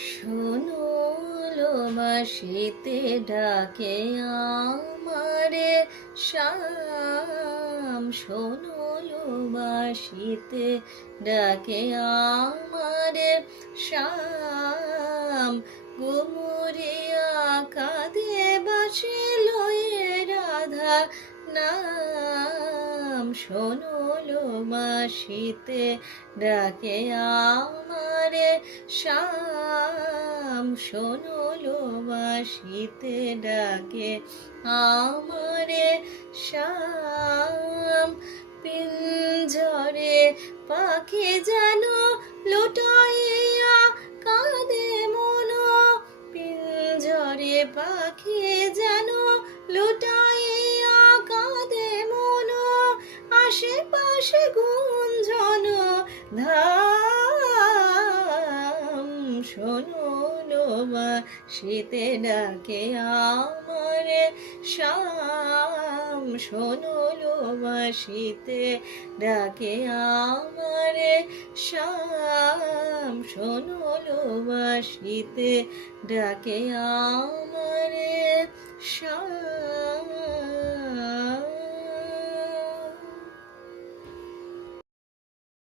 শোনো লো বাঁশিতে ডাকে আমারে শাম, শোনো লো বাঁশিতে ডাকে আমারে শাম, গুমুরিয়া কাঁধে বাঁশি লয়ে রাধা নাম। শোনো লো বাঁশিতে ডাকে আমারে শাম, শোনো লো বাঁশিতে ডাকে আমারে শাম। পিঞ্জরে পাখি যেন লুটাইয়া কাঁদে মন, পিঞ্জরে পাখি যেন লুটাইয়া কাঁদে মন, আশেপাশে গুঞ্জন ধাম। শোনো লো বাঁশিতে ডাকে আমারে শাম, শোনো লো বাঁশিতে ডাকে আমারে শাম, শোনো লো বাঁশিতে ডাকে আমারে শাম।